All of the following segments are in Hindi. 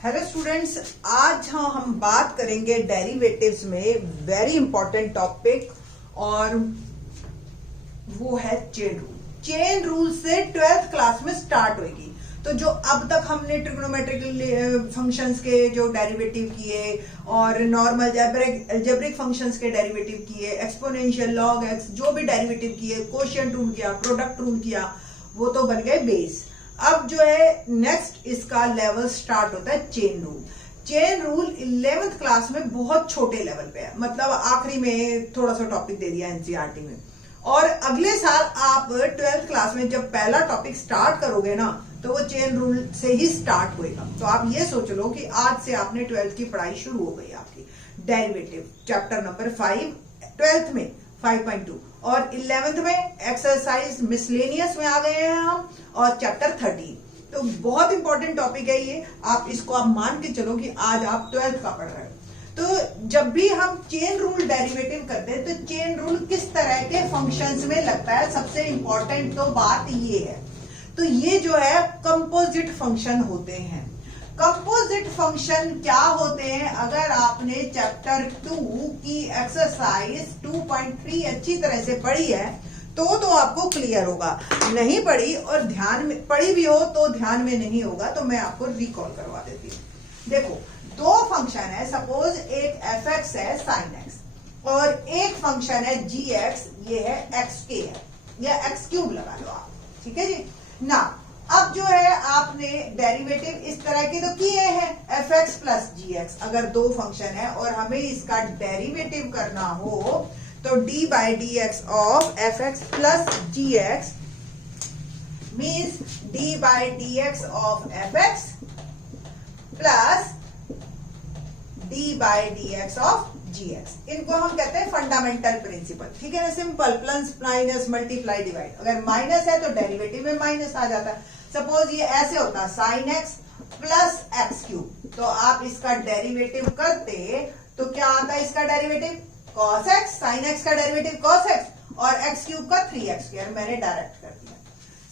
हेलो स्टूडेंट्स, आज हम बात करेंगे डेरिवेटिव्स में वेरी इंपॉर्टेंट टॉपिक और वो है चेन रूल। चेन रूल से 12th क्लास में स्टार्ट होगी। तो जो अब तक हमने ट्रिग्नोमेट्रिकल फंक्शंस के जो डेरिवेटिव किए और नॉर्मल जेब्रिक फंक्शंस के डेरिवेटिव किए, एक्सपोनेंशियल, लॉग एक्स, जो भी डेरिवेटिव किए, कोशिएंट रूल किया, प्रोडक्ट रूल किया, वो तो बन गए बेस। अब जो है नेक्स्ट इसका लेवल स्टार्ट होता है chain rule. Chain rule 11th class में बहुत छोटे लेवल पे है, मतलब आखिरी में थोड़ा सा टॉपिक दे दिया एनसीईआरटी में। और अगले साल आप 12th क्लास में जब पहला टॉपिक स्टार्ट करोगे ना, तो वो चेन रूल से ही स्टार्ट होएगा। तो आप ये सोच लो कि आज से आपने 12th की पढ़ाई शुरू हो गई आपकी। डेरिवेटिव चैप्टर नंबर 5 12th में 5.2 और 11th में एक्सरसाइज मिसलेनियस में आ गए हैं हम, और चैप्टर 13। तो बहुत इंपॉर्टेंट टॉपिक है ये। आप इसको आप मान के चलो कि आज आप 12th का पढ़ रहे हो। तो जब भी हम चेन रूल डेरिवेटिव करते हैं तो चेन रूल किस तरह के फंक्शंस में लगता है, सबसे इंपॉर्टेंट तो बात ये है। तो ये जो है कंपोजिट फंक्शन होते हैं। कंपोजिट फंक्शन क्या होते हैं, अगर आपने चैप्टर 2 की एक्सरसाइज 2.3 अच्छी तरह से पढ़ी है तो आपको क्लियर होगा। नहीं पढ़ी और ध्यान में पढ़ी भी हो तो ध्यान में नहीं होगा, तो मैं आपको रिकॉल करवा देती हूँ। देखो, दो फंक्शन है, सपोज एक fx है sin x और एक फंक्शन है gx, ये है xk है या x क्यूब लगा लो आप, ठीक है जी ना। अब जो है आपने डेरिवेटिव इस तरह के तो किए हैं fx प्लस gx। अगर दो फंक्शन है और हमें इसका डेरिवेटिव करना हो तो d by d x of fx plus gx means d by d x of fx plus d by d x of gx। इनको हम कहते हैं फंडामेंटल प्रिंसिपल, ठीक है ना। Simple, plus minus multiply divide. अगर माइनस है तो डेरिवेटिव में माइनस आ जाता है। सपोज ये ऐसे होता sin x plus x cube, तो आप इसका डेरिवेटिव करते तो क्या आता है इसका derivative cos x, sin x का डेरिवेटिव cos x और x क्यूब का 3x स्क्वायर, मैंने डायरेक्ट कर दिया।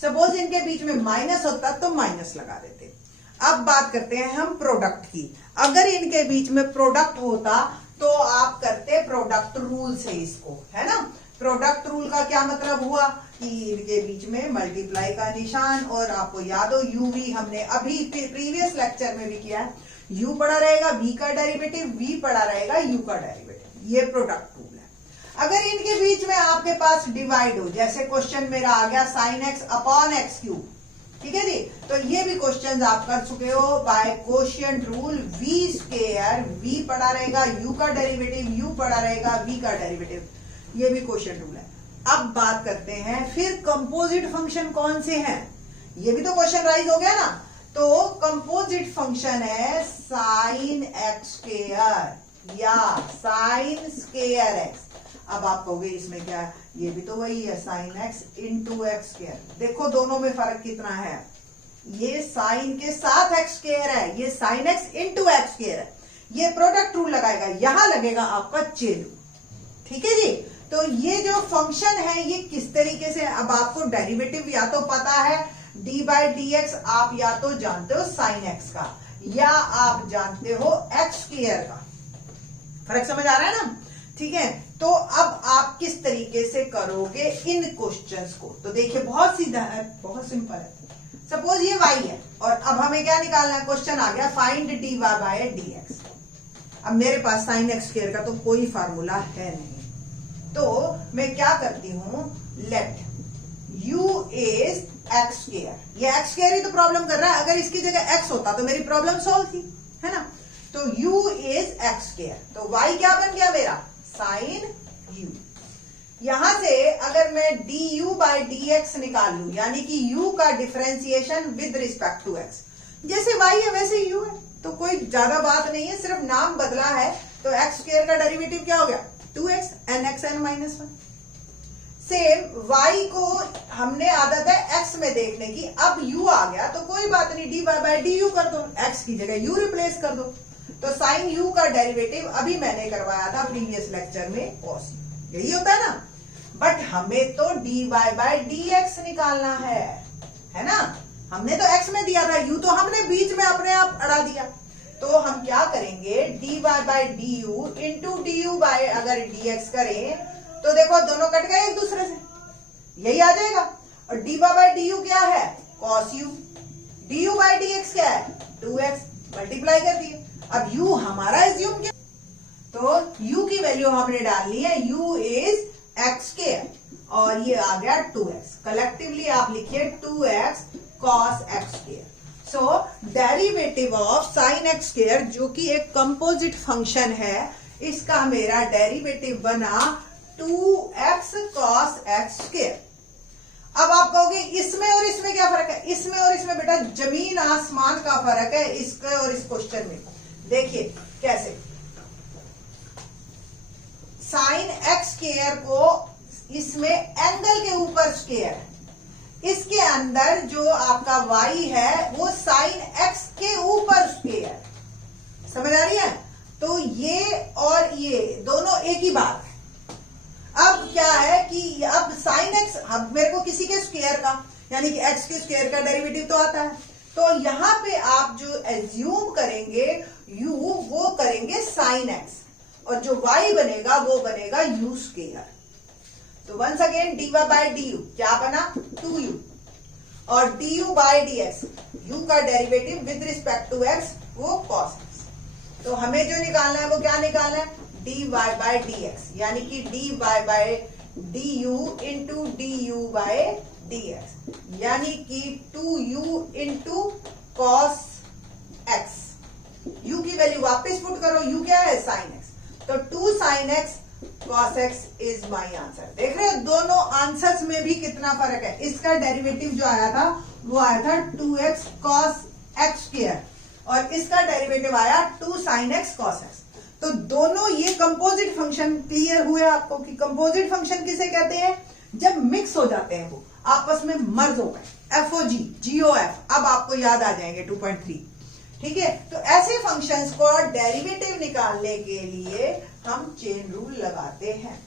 सपोज इनके बीच में माइनस होता तो माइनस लगा देते। अब बात करते हैं हम प्रोडक्ट की। अगर इनके बीच में प्रोडक्ट होता तो आप करते प्रोडक्ट रूल से इसको, है ना। प्रोडक्ट रूल का क्या मतलब हुआ कि इनके बीच में मल्टीप्लाई का निशान, और आपको याद हो u v हमने अभी प्रीवियस लेक्चर में भी किया है। u पड़ा रहेगा v का डेरिवेटिव, v पड़ा रहेगा u का डेरिवेटिव। ये प्रोडक्ट रूल है। अगर इनके बीच में आपके पास डिवाइड हो, जैसे क्वेश्चन मेरा आ गया sin x upon x cube, ठीक है जी, तो ये भी क्वेश्चन आप कर चुके हो by quotient rule. v square, v पड़ा रहेगा, u का डेरिवेटिव, u पड़ा रहेगा, v का डेरिवेटिव, ये भी कोशिएंट रूल है। अब बात करते हैं फिर कंपोजिट फंक्शन कौन से हैं, ये भी तो क्वेश्चन राइज हो गया ना। तो कंपोजिट फंक्शन है साइन एक्स स्क्वायर या साइन स्क्वायर एक्स। अब आप कहोगे इसमें क्या है, ये भी तो वही है sine x into x square. देखो दोनों में फर्क कितना है, ये साइन के साथ एक्स स्क्वायर है, ये sine x into x square है। ये प्रोडक्ट रूल लगाएगा, यहां लगेगा आपका चेन रूल, ठीक है जी। तो ये जो फंक्शन है ये किस तरीके से, अब आपको डेरिवेटिव या तो पता है d बाई डी एक्स, आप या तो जानते हो साइन एक्स का या आप जानते हो एक्स स्क्वायर का। फर्क समझ आ रहा है ना, ठीक है। तो अब आप किस तरीके से करोगे इन क्वेश्चंस को, तो देखिए बहुत सीधा है, बहुत सिंपल है। सपोज ये y है और अब हमें क्या निकालना है, क्वेश्चन आ गया फाइंड dy बाय dx। अब मेरे पास साइन एक्स स्क्वायर का तो कोई फार्मूला है नहीं, तो मैं क्या करती हूं, let u is x square. ये एक्स स्क्वायर ही तो प्रॉब्लम कर रहा है, अगर इसकी जगह x होता तो मेरी प्रॉब्लम सॉल्व थी, है ना। तो u इज एक्स स्क्वायर, तो y क्या बन गया मेरा, साइन u। यहां से अगर मैं du बाई dx निकाल लू, यानी कि u का differentiation with respect to x, जैसे y है वैसे u है, तो कोई ज्यादा बात नहीं है, सिर्फ नाम बदला है। तो एक्स स्क्वायर का डेरिवेटिव क्या हो गया, 2x n x n minus 1। Same y को हमने आदत है x में देखने की, अब u आ गया तो कोई बात नहीं, dy बाई du कर दो, x की जगह u रिप्लेस कर दो। तो साइन u का डेरिवेटिव अभी मैंने करवाया था प्रीवियस लेक्चर में cos, यही होता है ना। बट हमें तो dy बाई dx निकालना है ना। हमने तो x में दिया था, u तो हमने बीच में अपने आप अड़ा दिया। तो हम क्या करेंगे, dy by du into du by अगर dx करें तो देखो दोनों कट गए एक दूसरे से, यही आ जाएगा। और dy बाय du क्या है, cos u, du by dx क्या है, 2x, मल्टीप्लाई कर दिए। अब u हमारा एज्यूम क्या, तो u की वैल्यू हमने डालनी है, u इज x स्क्वायर और ये आ गया 2x। कलेक्टिवली आप लिखिए 2x cos x square. So derivative of sine x square जो कि एक कंपोजिट फंक्शन है, इसका मेरा डेरिवेटिव बना 2x cos x स्क्वायर। अब आप कहोगे इसमें और इसमें क्या फर्क है, इसमें और इसमें बेटा जमीन आसमान का फर्क है इसके और इस क्वेश्चन में। देखिए कैसे, साइन एक्स स्क्वायर को इसमें एंगल के ऊपर स्क्वायर है, इसके अंदर जो आपका y है वो साइन x के ऊपर स्क्वायर, समझ आ रही है। तो ये और ये दोनों एक ही बात है। अब क्या है कि अब साइन x, अब मेरे को किसी के स्क्वायर का यानी कि x के स्क्वायर का डेरिवेटिव तो आता है, तो यहां पे आप जो एज्यूम करेंगे u वो करेंगे साइन x और जो y बनेगा वो बनेगा u स्क्वायर। तो once again dy by du क्या बना 2u और du बाय dx, u का derivative with respect to x वो cos x। तो हमें जो निकालना है वो क्या निकालना है, dy बाय dx यानी कि dy by du into du by dx यानी कि 2u into cos x। u की वैल्यू वापस पुट करो, u क्या है साइन x, तो 2 sin x cos x is my answer. देख रहे हो दोनों आंसर्स में भी कितना फर्क है। इसका डेरिवेटिव जो आया था वो आया था 2x cos x स्क्वायर और इसका डेरिवेटिव आया 2 sin x cos x। तो दोनों ये कंपोजिट फंक्शन, क्लियर हुए आपको कि कंपोजिट फंक्शन किसे कहते हैं, जब मिक्स हो जाते हैं वो आपस में मर्ज हो गए, FOG GOF अब आपको याद आ जाएंगे 2.3, ठीक है। तो ऐसे फंक्शंस को डेरिवेटिव निकालने के लिए हम चेन रूल लगाते हैं।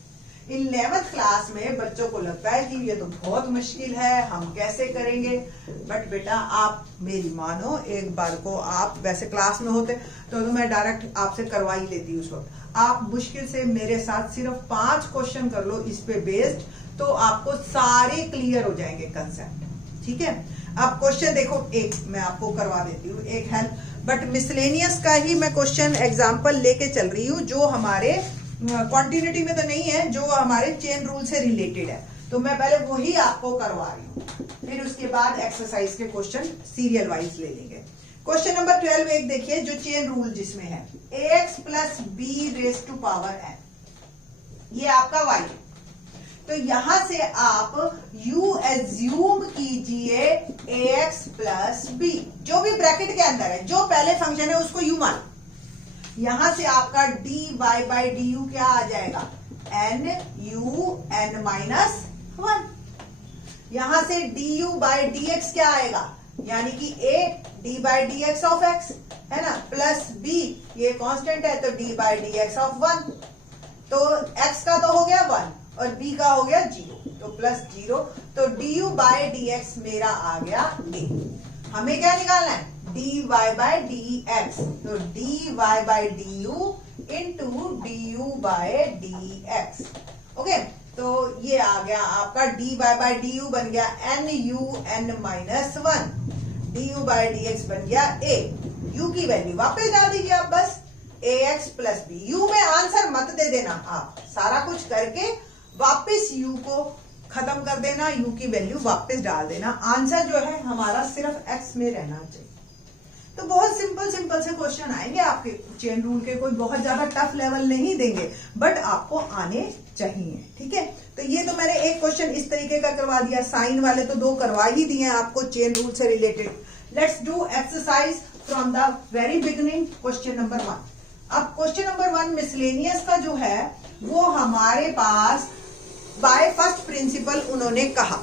11th क्लास में बच्चों को लगता है कि ये तो बहुत मुश्किल है, हम कैसे करेंगे, बट बेटा आप मेरी मानो, एक बार को आप वैसे क्लास में होते तो मैं डायरेक्ट आपसे करवा ही लेती उस वक्त। आप मुश्किल से मेरे साथ सिर्फ 5 क्वेश्चन कर लो इस पे बेस्ड, तो आपको सारे क्लियर हो जाएंगे कंसेप्ट, ठीक है। अब क्वेश्चन देखो, एक मैं आपको करवा देती हूँ, एक हेल्प, बट मिसलेनियस का ही मैं क्वेश्चन एग्जांपल लेके चल रही हूँ जो हमारे क्वांटिटी में तो नहीं है, जो हमारे चेन रूल से रिलेटेड है। तो मैं पहले वही आपको करवा रही हूँ, फिर उसके बाद एक्सरसाइज के क्वेश्चन सीरियल वाइज ले लेंगे। क्वेश्चन नंबर 12 एक देखिए, जो चेन रूल जिसमें है ax plus b raise to power n, ये आपका y है। तो यहां से आप u एज्यूम कीजिए ax प्लस बी, जो भी ब्रैकेट के अंदर है, जो पहले फंक्शन है उसको u मान। यहां से आपका dy बाय du क्या आ जाएगा, n u n माइनस 1। यहां से du बाय dx क्या आएगा, यानी कि a d by dx of x है ना, प्लस b ये कांस्टेंट है तो d बाय dx ऑफ 1। तो x का तो हो गया 1 और b का हो गया 0, तो प्लस 0, तो du बाय dx मेरा आ गया a। हमें क्या निकालना है, dy बाय dx, तो dy by du into du by dx। Okay, तो ये आ गया आपका dy बाय du बन गया nu n minus 1, du by dx बन गया a। u की वैल्यू वापस डाल दीजिए आप, बस ax प्लस b। u में आंसर मत दे देना, आप सारा कुछ करके वापस u को खत्म कर देना, u की वैल्यू वापस डाल देना। आंसर जो है हमारा सिर्फ x में रहना चाहिए। तो बहुत सिंपल सिंपल से क्वेश्चन आएंगे आपके चेन रूल के, कोई बहुत ज्यादा टफ लेवल नहीं देंगे, बट आपको आने चाहिए, ठीक है। तो ये तो मैंने एक क्वेश्चन इस तरीके का करवा दिया, साइन वाले तो 2 करवा ही दिए आपको चेन रूल से related. Let's do exercise from the very beginning, question number 1। अब क्वेश्चन नंबर 1 मिसलेनियस का जो है वो हमारे पास बाय फर्स्ट प्रिंसिपल उन्होंने कहा,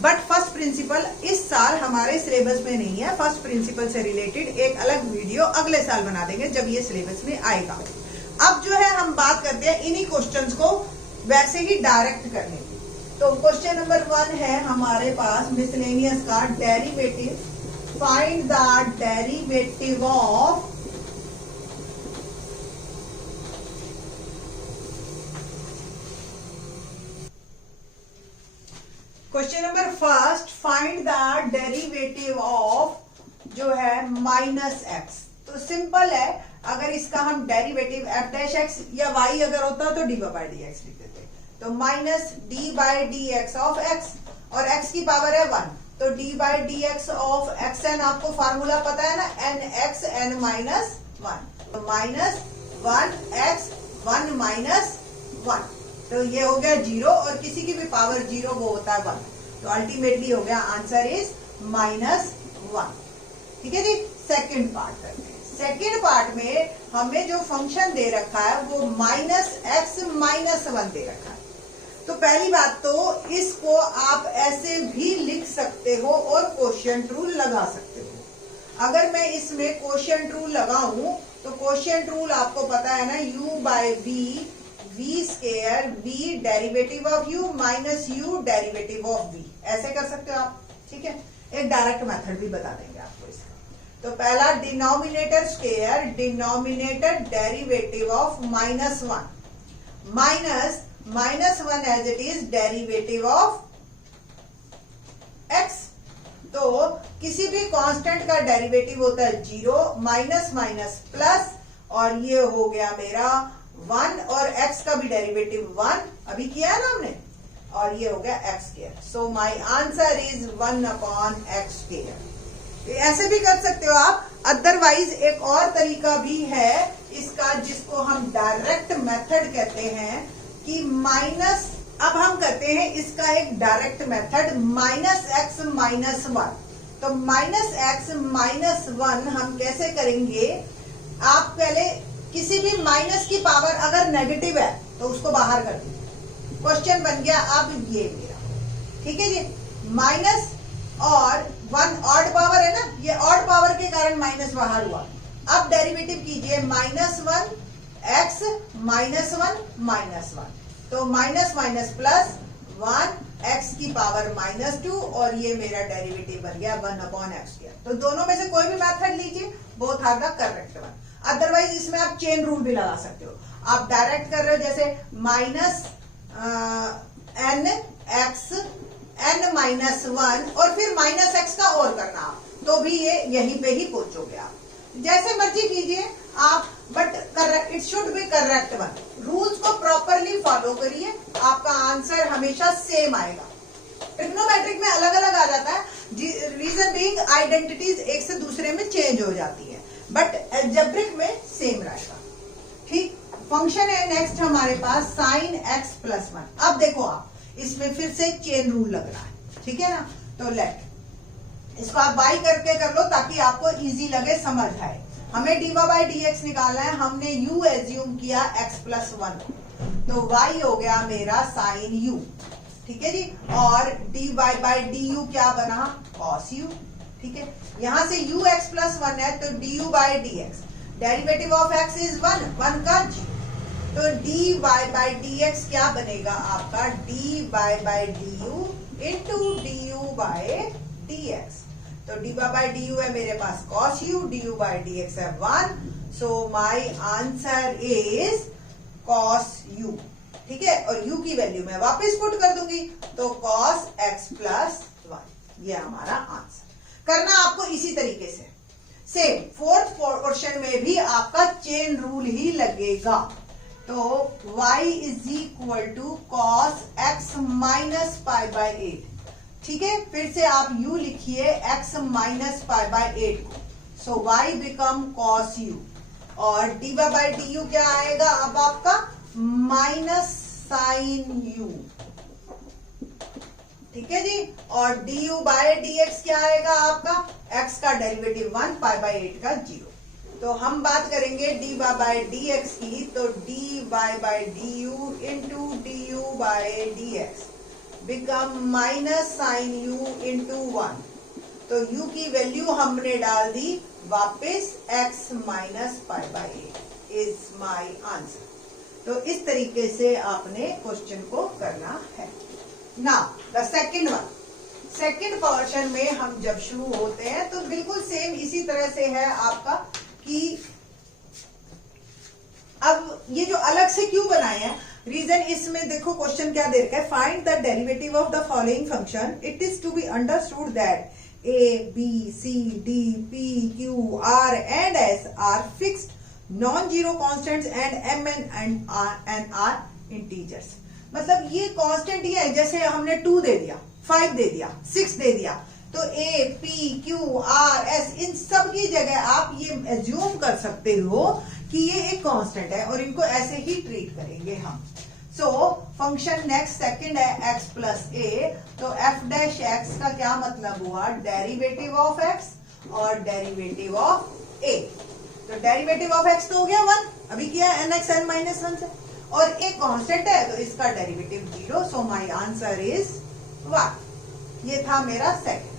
बट फर्स्ट प्रिंसिपल इस साल हमारे सिलेबस में नहीं है। फर्स्ट प्रिंसिपल से रिलेटेड एक अलग वीडियो अगले साल बना देंगे जब ये सिलेबस में आएगा। अब जो है हम बात करते हैं इन्हीं क्वेश्चंस को वैसे ही डायरेक्ट करने की। तो क्वेश्चन नंबर 1 है हमारे पास मिसलेनियस का derivative, find the derivative of question number first, find the derivative of जो है माइनस एक्स। तो सिंपल है, अगर इसका हम डेरिवेटिव एफ डैश एक्स या वाई अगर होता तो डी बाई डी एक्स लिखते थे, तो minus d by d x of x, और एक्स की पावर है 1, तो d by d x of x n, आपको फार्मूला पता है ना, एन एक्स एन माइनस 1, तो माइनस 1 एक्स 1 माइनस 1, तो ये हो गया 0, और किसी की भी पावर 0 वो होता है 1, तो अल्टीमेटली हो गया आंसर इज -1। ठीक है जी। सेकंड पार्ट करते हैं। सेकंड पार्ट में हमें जो फंक्शन दे रखा है वो -x -1 दे रखा है। तो पहली बात तो इसको आप ऐसे भी लिख सकते हो और कोशिएंट रूल लगा सकते हो। अगर मैं इसमें कोशिएंट रूल लगाऊं तो कोशिएंट रूल आपको पता है ना, u bye v, v square v derivative of u minus u derivative of v, ऐसे कर सकते हो आप। ठीक है, एक डायरेक्ट मेथड भी बता देंगे आपको इसका। तो पहला denominator square denominator derivative of -1 minus -1 as it is derivative of x। तो किसी भी कांस्टेंट का डेरिवेटिव होता है 0, माइनस माइनस प्लस, और ये हो गया मेरा 1, और x का भी डेरिवेटिव 1 अभी किया है ना हमने, और ये हो गया x square. So my answer is 1/x square. ऐसे भी कर सकते हो आप। अदरवाइज एक और तरीका भी है इसका, जिसको हम डायरेक्ट मेथड कहते हैं, कि माइनस, अब हम करते हैं इसका एक डायरेक्ट मेथड, -x -1। तो -x -1 हम कैसे करेंगे, आप पहले किसी भी माइनस की पावर अगर नेगेटिव है तो उसको बाहर कर दीजिए। क्वेश्चन बन गया अब ये मेरा। ठीक है जी, माइनस और 1 ऑड पावर है ना, ये ऑड पावर के कारण माइनस बाहर हुआ। अब डेरिवेटिव कीजिए -1 x -1 तो माइनस माइनस प्लस 1 x की पावर -2, और ये मेरा डेरिवेटिव बन गया 1/x। तो दोनों में से कोई भी मेथड लीजिए, both are the correct one. Otherwise इसमें आप चेन रूल भी लगा सकते हो। आप डायरेक्ट कर रहे हो जैसे -n x n -1 और फिर -x का और करना, तो भी ये यहीं पे ही पहुंचोगे आप। जैसे मर्जी कीजिए आप, but it should be correct one. Rules को प्रॉपरली फॉलो करिए, आपका आंसर हमेशा सेम आएगा। ट्रिग्नोमेट्रिक में अलग अलग आ जाता है, रीजन बीइंग आइडेंटिटीज एक से दूसरे में चेंज हो जाती है, बट अलजेब्रिक में सेम रहेगा। ठीक, फंक्शन है नेक्स्ट हमारे पास sin x + 1। अब देखो आप, इसमें फिर से चेन रूल लग रहा है। ठीक है ना, तो लेट इसको आप बाई करके कर लो ताकि आपको इजी लगे, समझ आए। हमें डी बाई डी एक्स निकालना है, हमने u एज्यूम किया x + 1, तो y हो गया मेरा sin u। ठीक है जी, और डी बाई डी यू क्या बना, cos u। ठीक है, यहां से u x + 1 है, तो du by d x, derivative of x is 1 का 0, तो डी बाई डी एक्स क्या बनेगा आपका, d by d u into d u by d x. तो डी बाई डी यू है मेरे पास cos u, d u by d x है 1, so my answer is cos u। ठीक है, और u की वैल्यू मैं वापस पुट कर दूंगी, तो cos x + 1, ये हमारा आंसर। करना आपको इसी तरीके से। सेम फोर्थ क्वेश्चन में भी आपका चेन रूल ही लगेगा। तो y = cos x - π/8। ठीक है, फिर से आप u लिखिए x - π/8 को, सो y बिकम cos u, और डी बाई डी यू क्या आएगा अब आपका, -sin u। ठीक है जी, और D u by d x क्या आएगा आपका, x का डेरिवेटिव 1, π/8 का 0। तो हम बात करेंगे डी बाई डी एक्स की, तो d by d u into d u by d x become -sin u into 1। तो u की वैल्यू हमने डाल दी वापस, x - π/8 इज माय आंसर। तो इस तरीके से आपने क्वेश्चन को करना है। Now the second one, second portion में हम जब शुरू होते हैं तो बिल्कुल सेम इसी तरह से है आपका, कि अब ये जो अलग से क्यों बनाए हैं, रीजन इसमें देखो क्वेश्चन क्या दे रखा है, find the derivative of the following function, it is to be understood that A, B, C, D, P, Q, R and S are fixed non-zero constants and M and R integers। मतलब ये कांस्टेंट ही है, जैसे हमने 2 दे दिया, 5 दे दिया, 6 दे दिया, तो A, P, Q, R, S इन सब की जगह आप ये एज्यूम कर सकते हो कि ये एक कांस्टेंट है और इनको ऐसे ही ट्रीट करेंगे हम। सो फंक्शन नेक्स्ट सेकंड है x प्लस ए, तो f डैश x का क्या मतलब हुआ, डेरिवेटिव ऑफ x और डेरिवेटिव ऑफ a। तो डेरिवेटिव ऑफ x तो हो गया 1, अभी किया nx n माइनस 1 से, और a कांस्टेंट है तो इसका derivative 0, so my answer is 1। ये था मेरा second.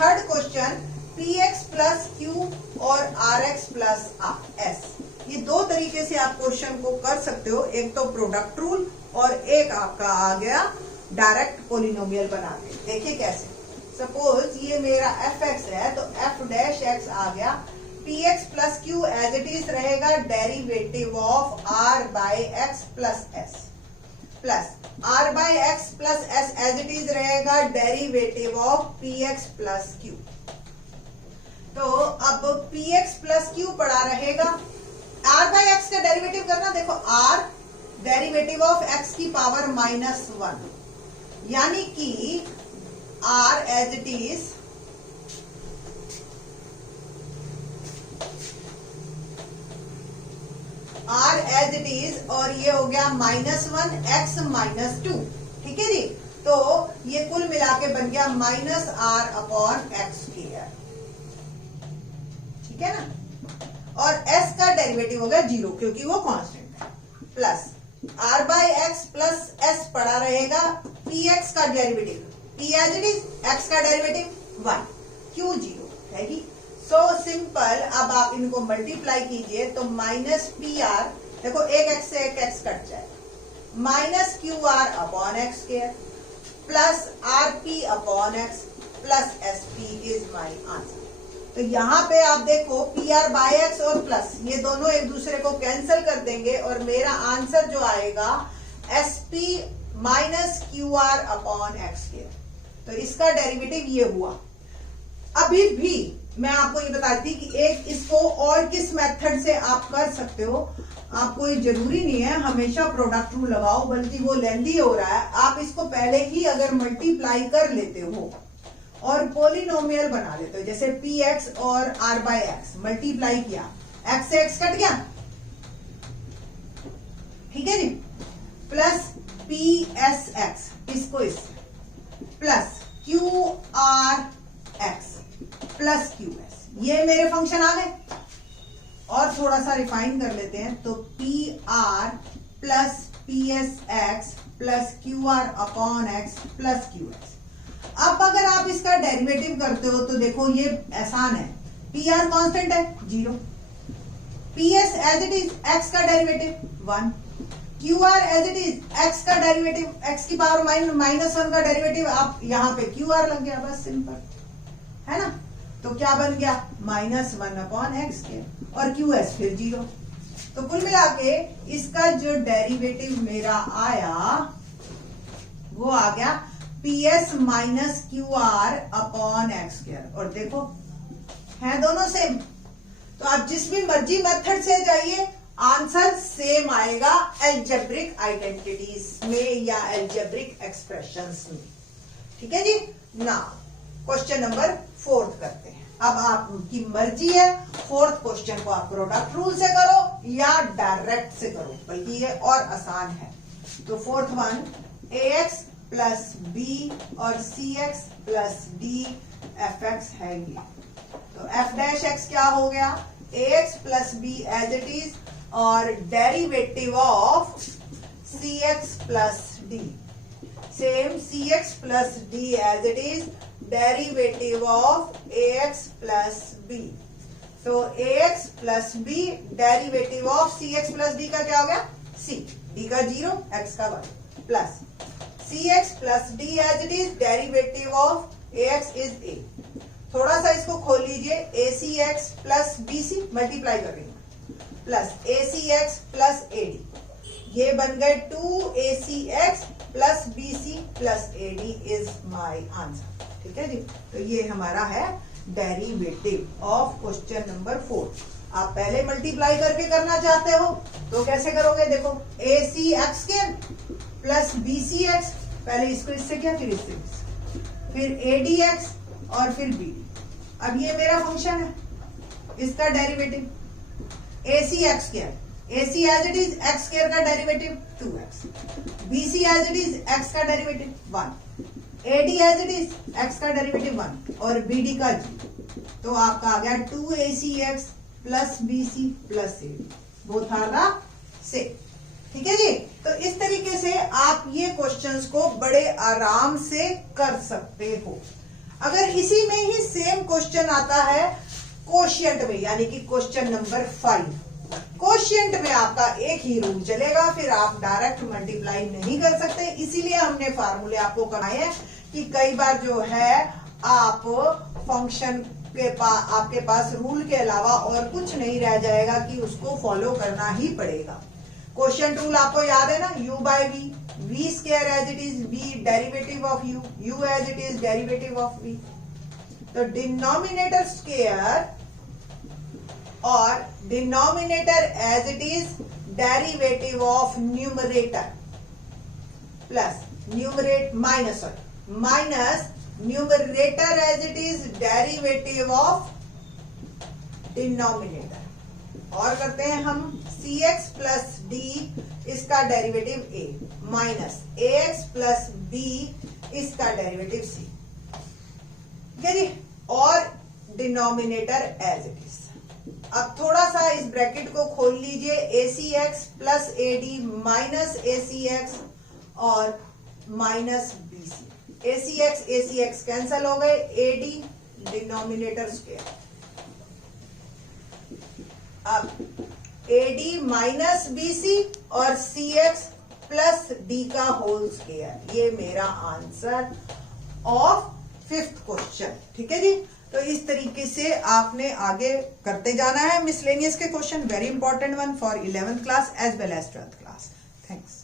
Third question, px plus q और rx प्लस s, ये दो तरीके से आप क्वेश्चन को कर सकते हो, एक तो प्रोडक्ट रूल और एक आपका आ गया डायरेक्ट पोलिनोमियल बना के। देखिए कैसे, सपोज ये मेरा fx है तो f डैश x आ गया, px plus q as it is रहेगा derivative of r by x plus s, plus r by x plus s as it is रहेगा derivative of px plus q। तो अब px प्लस q पड़ा रहेगा, r बाई x का डेरिवेटिव करना, देखो r डेरिवेटिव ऑफ x की पावर -1, यानी कि r एज इट इज और ये हो गया -1 x -2, ठीक है जी। तो ये कुल मिला के बन गया -r अपॉन x स्क्वायर, ठीक है ना, और s का डेरिवेटिव हो गया 0 क्योंकि वो कांस्टेंट है, plus r by x plus s पड़ा रहेगा, px का derivative p as it is, x का डेरिवेटिव 1, q 0 है जी। सो सिंपल, अब आप इनको मल्टीप्लाई कीजिए तो -pr, देखो एक x से एक x कट जाएगा, -qr upon x square plus rp upon x plus sp is my answer. तो यहाँ पे आप देखो pr बाई x और प्लस ये दोनों एक दूसरे को कैंसिल कर देंगे और मेरा आंसर जो आएगा sp minus qr upon x square. तो इसका डेरिवेटिव ये हुआ। अभी भी मैं आपको ये बताती कि एक इसको और किस मेथड से आप कर सकते हो, आपको ये जरूरी नहीं है हमेशा प्रोडक्ट रूल लगाओ, बल्कि वो लेंदी हो रहा है, आप इसको पहले ही अगर मल्टीप्लाई कर लेते हो और पोलिनोमियल बना लेते हो, जैसे px और r बाई एक्स मल्टीप्लाई किया, x से x कट गया, ठीक है जी, प्लस psx इसको इससे प्लस qrx प्लस qs, ये मेरे फंक्शन आ गए। और थोड़ा सा रिफाइन कर लेते हैं, तो pr plus psx plus qr upon x plus qs। अब अगर आप इसका डेरिवेटिव करते हो तो देखो ये आसान है, pr कांस्टेंट है 0, ps as it is x का derivative 1, qr as it is x का डेरिवेटिव, x की पावर -1 का डेरिवेटिव, आप यहाँ पे qr लग गया, बस सिंपल है ना। तो क्या बन गया -1 अपॉन x के, और qs फिर 0। तो कुल मिला के इसका जो डेरिवेटिव मेरा आया वो आ गया ps minus qr upon x square. और देखो है दोनों सेम, तो आप जिस भी मर्जी मेथड से जाइए आंसर सेम आएगा, एल्जेब्रिक आइडेंटिटीज में या एल्जेब्रिक एक्सप्रेशंस में, ठीक है जी। ना क्वेश्चन नंबर 4 करते हैं। अब आपकी मर्जी है, 4th क्वेश्चन को आप प्रोडक्ट रूल से करो या डायरेक्ट से करो, बल्कि ये और आसान है। तो 4th one, ax plus b और cx प्लस d fx है ये। तो f डैश x क्या हो गया, ax plus b as it is, और derivative of cx plus d, same cx plus d as it is, derivative of ax plus b। तो ax plus b derivative of cx plus d का क्या हो गया, c, d का 0, x का 1, plus cx plus d as it is, derivative of ax is a। थोड़ा सा इसको खोल लीजिए, acx प्लस bc मल्टीप्लाई कर रही हूं, प्लस acx प्लस ad, ये बन गए 2acx plus bc plus ad is my answer. ठीक है जी, तो ये हमारा है डेरिवेटिव ऑफ क्वेश्चन नंबर 4। आप पहले मल्टीप्लाई करके करना चाहते हो तो कैसे करोगे, देखो acx प्लस bcx, पहले इसको इससे किया फिर इससे, फिर adx और फिर bd। अब ये मेरा फंक्शन है, इसका डेरिवेटिव acx क्या है, ac as it is x square का derivative 2x, bc as it is x का derivative 1, ad as it is x का डेरिवेटिव 1 और bd का g। तो आपका आ गया 2acx plus bc plus ad, both are the same. ठीक है जी, तो इस तरीके से आप ये क्वेश्चंस को बड़े आराम से कर सकते हो। अगर इसी में ही सेम क्वेश्चन आता है कोशिएंट में, यानी कि क्वेश्चन नंबर 5, कोशिएंट में आपका एक ही रूल चलेगा, फिर आप डायरेक्ट मल्टीप्लाई नहीं कर सकते। इसीलिए हमने फार्मूले आपको कराए हैं कि कई बार जो है आप फंक्शन के आपके पास रूल के अलावा और कुछ नहीं रह जाएगा कि उसको फॉलो करना ही पड़ेगा। क्वेश्चन रूल आपको याद है ना, u bye v, v square as it is v derivative of u, u as it is derivative of v। तो डिनोमिनेटर स्क्वायर और denominator as it is derivative of numerator plus minus numerator as it is derivative of denominator. और करते हैं हम cx प्लस d, इसका derivative a minus ax plus b, इसका डेरिवेटिव c। ठीक है जी, और डिनोमिनेटर एज इट इज। अब थोड़ा सा इस ब्रैकेट को खोल लीजिए, acx plus ad minus acx और माइनस bc, acx कैंसल हो गए, ad डिनोमिनेटर स्क्वायर। अब ad माइनस bc और cx प्लस d का होल स्क्वायर, ये मेरा आंसर ऑफ 5th क्वेश्चन। ठीक है जी, तो इस तरीके से आपने आगे करते जाना है मिसलेनियस के question, very important one for 11th class as well as 12th class. Thanks.